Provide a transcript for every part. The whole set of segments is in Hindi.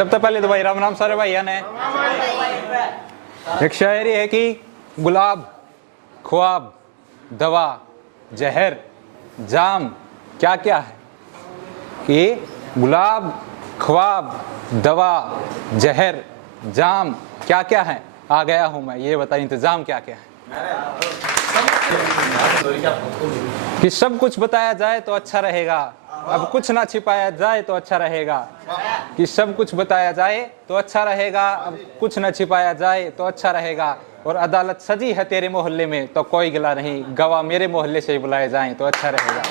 सबसे पहले तो भाई राम नाम सारे भाइया ने। एक शायरी है कि गुलाब, ख्वाब, दवा, जहर, जाम क्या क्या है। कि गुलाब, ख्वाब, दवा, जहर, जाम क्या क्या है। आ गया हूं मैं, ये बता इंतजाम क्या क्या है। कि सब कुछ बताया जाए तो अच्छा रहेगा, अब कुछ ना छिपाया जाए तो अच्छा रहेगा। कि सब कुछ बताया जाए तो अच्छा रहेगा, अब कुछ ना छिपाया जाए तो अच्छा रहेगा। और अदालत सजी है तेरे मोहल्ले में तो कोई गिला नहीं, गवाह मेरे मोहल्ले से ही बुलाए जाएं तो अच्छा रहेगा।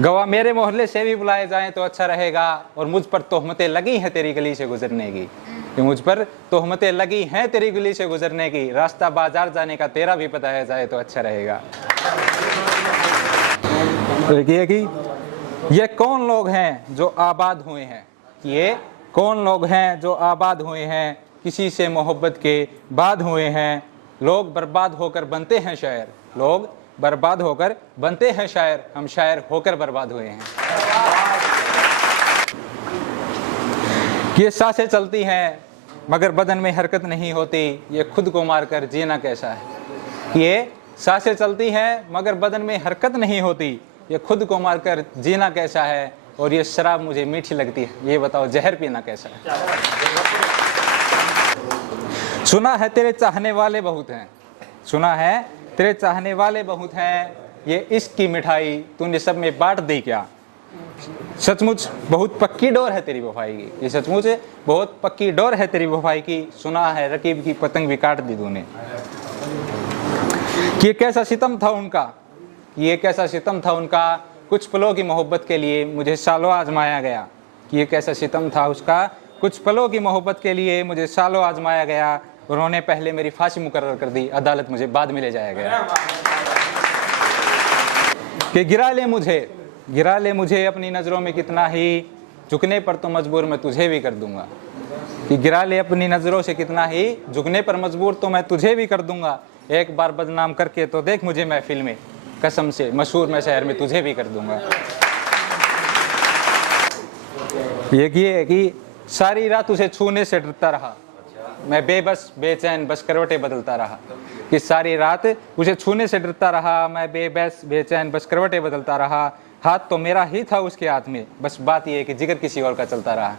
गवाह मेरे मोहल्ले से भी बुलाए जाएं तो अच्छा रहेगा। और मुझ पर तोहमतें लगी हैं तेरी गली से गुजरने की, कि मुझ पर तोहमतें लगी हैं तेरी गली से गुजरने की। रास्ता बाजार जाने का तेरा भी बताया जाए तो अच्छा रहेगा। देखिए कि ये कौन लोग हैं जो आबाद हुए हैं, ये कौन लोग हैं जो आबाद हुए हैं, किसी से मोहब्बत के बाद हुए हैं। लोग बर्बाद होकर बनते हैं शायर, लोग बर्बाद होकर बनते हैं शायर, हम शायर होकर बर्बाद हुए हैं। ये सांसें चलती हैं मगर बदन में हरकत नहीं होती, ये खुद को मारकर जीना कैसा है। ये सांसें चलती हैं मगर बदन में हरकत नहीं होती, ये खुद को मारकर जीना कैसा है। और ये शराब मुझे मीठी लगती है, ये बताओ जहर पीना कैसा है। सुना है तेरे चाहने वाले बहुत हैं, सुना है तेरे चाहने वाले बहुत हैं, ये इश्क की मिठाई तूने सब में बांट दी क्या। सचमुच बहुत पक्की डोर है तेरी वफाई की, ये सचमुच बहुत पक्की डोर है तेरी वफाई की। सुना है रकीब की पतंग भी काट दी तूने। ये कैसा सितम था उनका, ये कैसा सितम था उनका, कुछ पलों की मोहब्बत के लिए मुझे सालों आजमाया गया। ये कैसा सितम था उसका, कुछ पलों की मोहब्बत के लिए मुझे सालों आजमाया गया। उन्होंने पहले मेरी फांसी मुकर्रर कर दी, अदालत मुझे बाद में ले जाया गया। कि गिरा ले मुझे अपनी नज़रों में कितना ही, झुकने पर तो मजबूर मैं तुझे भी कर दूंगा। कि गिरा ले अपनी नज़रों से कितना ही, झुकने पर मजबूर तो मैं तुझे भी कर दूंगा। एक बार बदनाम करके तो देख मुझे महफिल में, कसम से मशहूर मैं शहर में तुझे भी कर दूंगा। ये है कि सारी रात उसे छूने से डरता रहा, मैं बेबस बेचैन बस करवटें बदलता रहा। कि सारी रात उसे छूने से डरता रहा, मैं बेबस बेचैन बस करवटें बदलता रहा। हाथ तो मेरा ही था उसके हाथ में, बस बात यह है कि जिगर किसी और का चलता रहा।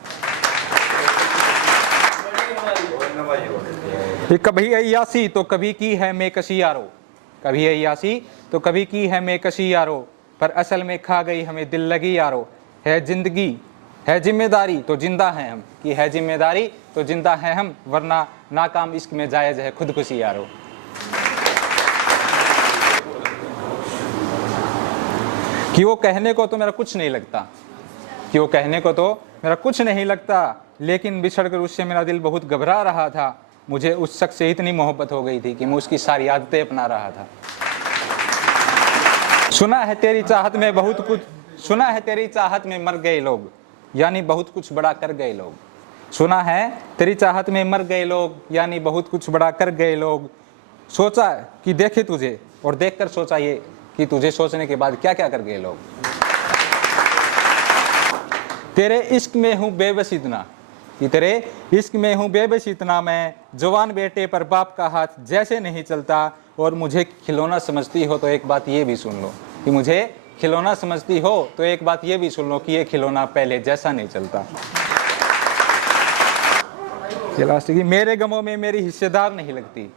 कभी अय्यासी तो कभी की है मैं कशी यारो, कभी अय्यासी तो कभी की है मैं कशी यारो, पर असल में खा गई हमें दिल लगी यारो। है जिंदगी है जिम्मेदारी तो जिंदा है हम, कि है जिम्मेदारी तो जिंदा है हम, वरना नाकाम इश्क में जायज है खुदकुशी यारो। कि वो कहने को तो मेरा कुछ नहीं लगता, कि वो कहने को तो मेरा कुछ नहीं लगता, लेकिन बिछड़कर उससे मेरा दिल बहुत घबरा रहा था। मुझे उस शख्स से इतनी मोहब्बत हो गई थी कि मैं उसकी सारी आदतें अपना रहा था। सुना है तेरी चाहत में बहुत कुछ, सुना है तेरी चाहत में मर गए लोग, यानी बहुत कुछ बड़ा कर गए लोग। सुना है तेरी चाहत में मर गए लोग, यानी बहुत कुछ बड़ा कर गए लोग। सोचा कि देखे तुझे और देखकर सोचा ये कि तुझे सोचने के बाद क्या क्या कर गए लोग। तेरे इश्क में हूँ बेबस इतना, कि तेरे इश्क में हूँ बेबस इतना, मैं जवान बेटे पर बाप का हाथ जैसे नहीं चलता। और मुझे खिलौना समझती हो तो एक बात ये भी सुन लो, कि मुझे खिलौना समझती हो तो एक बात ये भी सुन लो, कि ये खिलौना पहले जैसा नहीं चलता। मेरे गमों में मेरी हिस्सेदार नहीं लगती,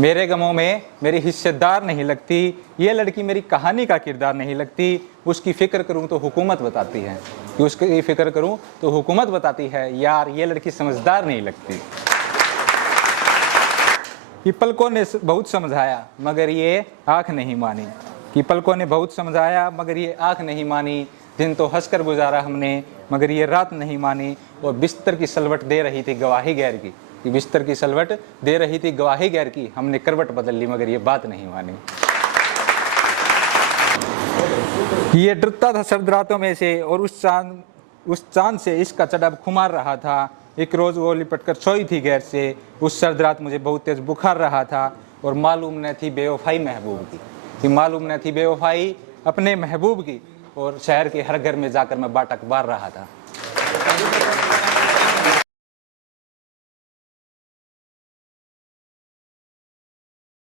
मेरे गमों में मेरी हिस्सेदार नहीं लगती। ये लड़की मेरी कहानी का किरदार नहीं लगती, उसकी फिक्र करूं तो हुकूमत बताती है, कि उसकी फिक्र करूं तो हुकूमत बताती है। यार ये लड़की समझदार नहीं लगती। कि पलकों ने बहुत समझाया मगर ये आंख नहीं मानी, कि पलकों ने बहुत समझाया मगर ये आंख नहीं मानी। दिन तो हंसकर गुजारा हमने मगर ये रात नहीं मानी। और बिस्तर की सलवट दे रही थी गवाही गैर की, कि बिस्तर की सलवट दे रही थी गवाही गैर की, हमने करवट बदल ली मगर ये बात नहीं मानी। ये डरता था सर्द रातों में से और उस चांद से इसका चढ़ाव खुमार रहा था। एक रोज वो लिपट कर सोई थी गैर से, उस सर्द रात मुझे बहुत तेज बुखार रहा था। और मालूम न थी बेवफाई महबूब की, कि मालूम न थी बेवफाई अपने महबूब की। और शहर के हर घर में जाकर मैं बाटक बार रहा था।